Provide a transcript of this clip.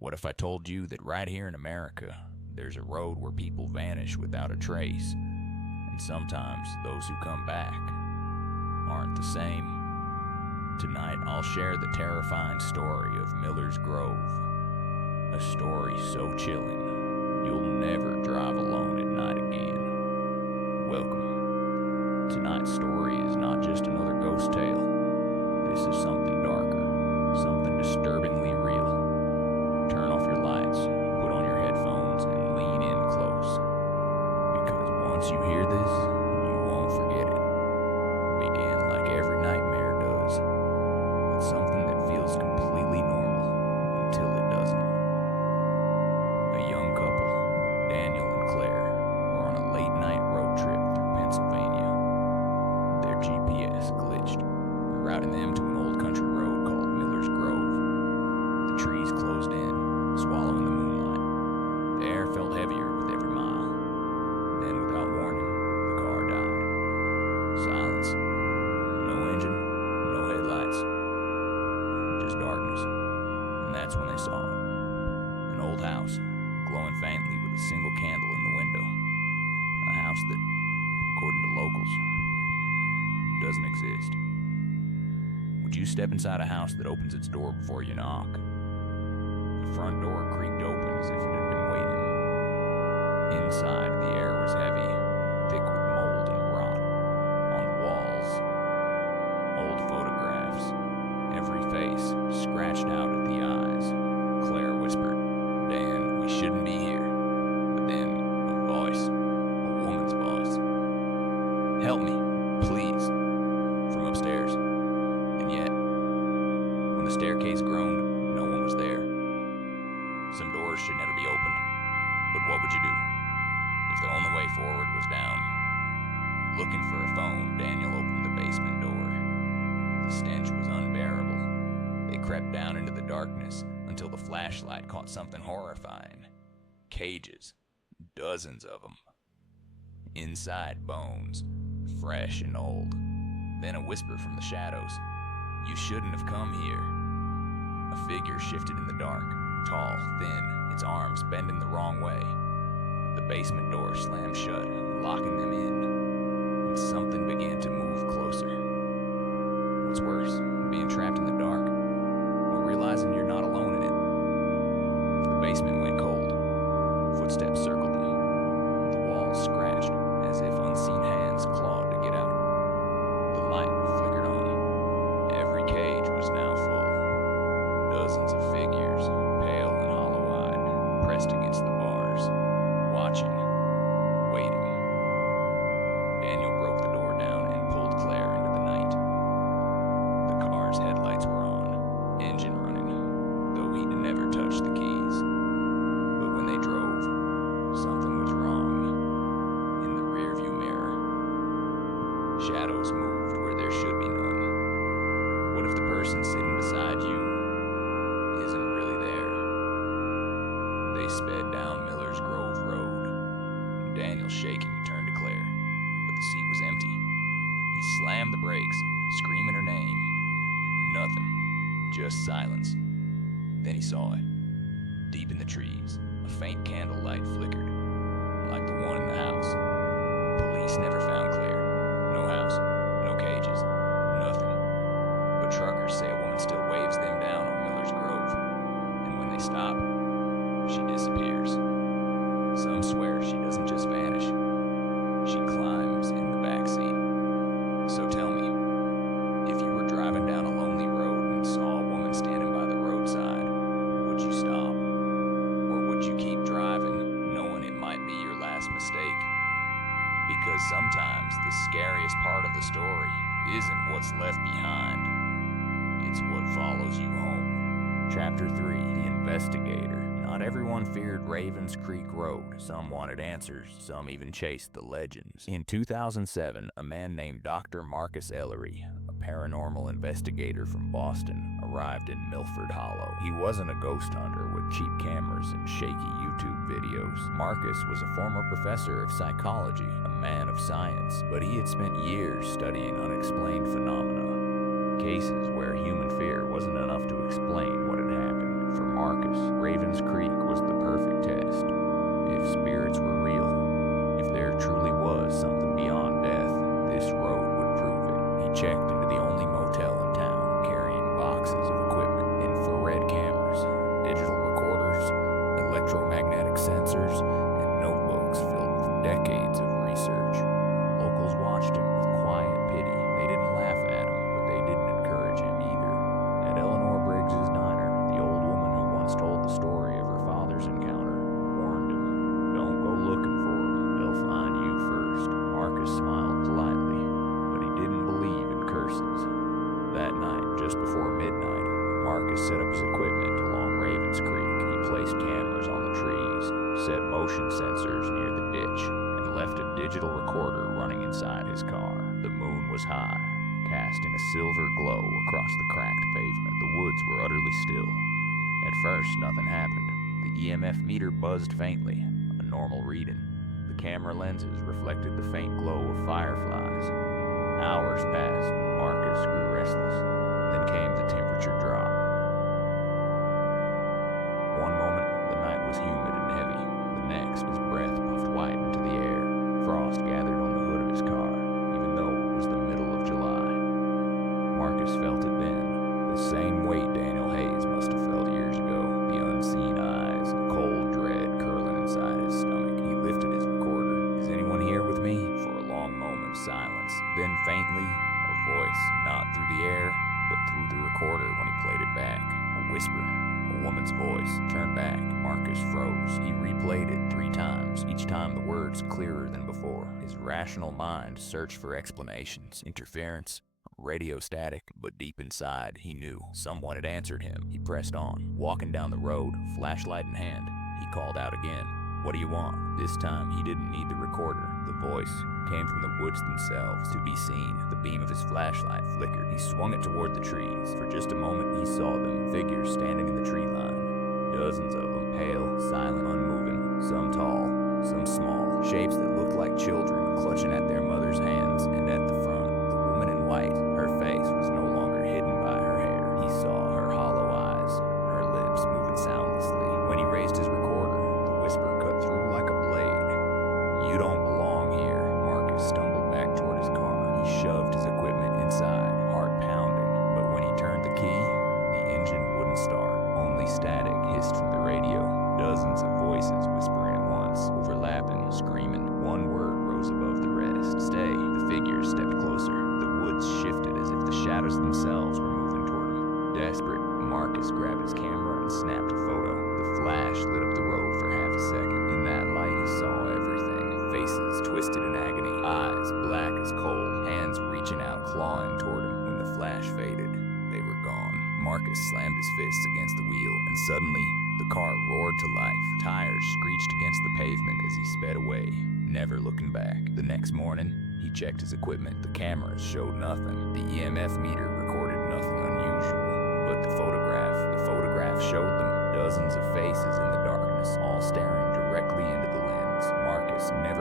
What if I told you that right here in America, there's a road where people vanish without a trace, and sometimes those who come back aren't the same? Tonight, I'll share the terrifying story of Miller's Grove, a story so chilling, you'll never drive alone at night again. Welcome. Tonight's story is not just another ghost tale. This is something darker, something disturbingly real. Turn off your lights, put on your headphones, and lean in close. Because once you hear this, you won't forget it. Begin like every nightmare does, with something that feels completely normal until it doesn't. A young couple, Daniel and Claire, were on a late-night road trip through Pennsylvania. Their GPS glitched, routing them to an old country road called Miller's Grove. The trees closed in, swallowing the moonlight. The air felt heavier with every mile. Then, without warning, the car died. Silence. No engine, no headlights. Just darkness. And that's when they saw it. An old house, glowing faintly with a single candle in the window. A house that, according to locals, doesn't exist. Would you step inside a house that opens its door before you knock? The front door creaked open as if it had been waiting. Inside, the air was heavy, thick with mold and rot. On the walls, old photographs, every face scratched out at the eyes. Claire whispered, "Dan, we shouldn't be here." But then, a voice, a woman's voice. "Help me, please," from upstairs. And yet, when the staircase groaned, no one was there. Some doors should never be opened, but what would you do if the only way forward was down? Looking for a phone, Daniel opened the basement door. The stench was unbearable. They crept down into the darkness until the flashlight caught something horrifying. Cages, dozens of them. Inside, bones, fresh and old. Then a whisper from the shadows, "You shouldn't have come here." A figure shifted in the dark, tall, thin, its arms bending the wrong way. The basement door slammed shut, locking them in, and something began to move closer. What's worse, being trapped in the dark, or realizing you're not alone in it? The basement went cold. Footsteps circled them. The walls scratched, as if unseen hands clawed to get out. The light flickered on. Every cage was now full. Dozens of figures, pale and hollow-eyed, pressed against the bars, watching, waiting. Daniel broke the door down and pulled Claire into the night. The car's headlights were on, engine running, though he'd never touched the keys. But when they drove, something was wrong. In the rearview mirror, shadows moved where there should be none. What if the person sitting beside you isn't really there? They sped down Miller's Grove Road. Daniel, shaking, turned to Claire, but the seat was empty. He slammed the brakes, screaming her name. Nothing, just silence. Then he saw it. Deep in the trees, a faint candlelight flickered, like the one in the house. Police never found Claire. No house, no cages, nothing. But truckers say a woman still waves them down on Miller's Grove, and when they stop, she disappears. Some swear she doesn't just vanish, she climbs in the backseat. So tell me, if you were driving down a lonely road and saw a woman standing by the roadside, would you stop? Or would you keep driving, knowing it might be your last mistake? Because sometimes the scariest part of the story isn't what's left behind, it's what follows you home. Chapter 3, The Investigator. Not everyone feared Ravens Creek Road. Some wanted answers, some even chased the legends. In 2007, a man named Dr. Marcus Ellery, a paranormal investigator from Boston, arrived in Milford Hollow. He wasn't a ghost hunter with cheap cameras and shaky YouTube videos. Marcus was a former professor of psychology, a man of science, but he had spent years studying unexplained phenomena, cases where human fear wasn't enough to explain what had happened. For Marcus, Raven's Creek was the perfect test. If spirits were real, if there truly was something beyond death, this road would prove it. He checked into the only motel in town, carrying boxes of equipment, infrared cameras, digital recorders, electromagnetic sensors, and notebooks filled with decades of research. Locals watched him with quiet pity. They didn't laugh at him, but they didn't encourage him either. At Eleanor Briggs's diner, the old woman who once told the story of her father's encounter warned him, "Don't go looking for them. They'll find you first." Marcus smiled politely, but he didn't believe in curses. That night, just before midnight, Marcus set up his equipment along Ravens Creek. He placed cameras on the trees, set motion sensors near the ditch, and left a digital recorder running inside his car. The moon was high, casting a silver glow across the cracked pavement. The woods were utterly still. At first, nothing happened. The EMF meter buzzed faintly, a normal reading. The camera lenses reflected the faint glow of fireflies. Hours passed, and Marcus grew restless. Then came the temperature drop. One moment, the night was humid and heavy. The next, his breath puffed white into the air. Frost gathered on the hood of his car, even though it was the middle of July. Marcus felt it then, the same weight Daniel Hayes must have felt years ago. The unseen eyes, the cold dread curling inside his stomach. He lifted his recorder. "Is anyone here with me?" For a long moment of silence. Then faintly, a voice, not through the air, but through the recorder when he played it back. A whisper, a woman's voice. "Turn back." Marcus froze. He replayed it 3 times, each time the words clearer than before. His rational mind searched for explanations, interference, radio static, but deep inside, he knew someone had answered him. He pressed on, walking down the road, flashlight in hand. He called out again, "What do you want?" This time, he didn't need the recorder. The voice came from the woods themselves. To be seen, the beam of his flashlight flickered. He swung it toward the trees. For just a moment, he saw them, figures standing in the tree line. Dozens of them, pale, silent, unmoving, some tall, some small, shapes that looked like children clutching at their mother's hands. And at the front, the woman in white, her face was no longer hidden by her hair. He saw her hollow eyes, her lips moving soundlessly. When he raised his recorder, the whisper cut through like a blade. "You don't belong here." Marcus stumbled back toward his car. He shoved his equipment inside, heart pounding. But when he turned the key, the engine wouldn't start. Only static hissed from the radio. Dozens of voices whispering at once, overlapping, screaming. One word rose above the rest. "Stay." The figures stepped closer. The woods shifted as if the shadows themselves were moving toward him. Desperate, Marcus grabbed his camera and snapped a photo. The flash lit up the road for half a second. In that light, he saw everything. Faces twisted in agony, eyes black as coal, hands reaching out, clawing toward him. When the flash faded, they were gone. Marcus slammed his fists against the wheel, and suddenly, the car roared to life. Tires screeched against the pavement as he sped away, never looking back. The next morning, he checked his equipment. The cameras showed nothing. The EMF meter recorded nothing unusual. But the photograph showed them, dozens of faces in the darkness, all staring directly into the lens. Marcus never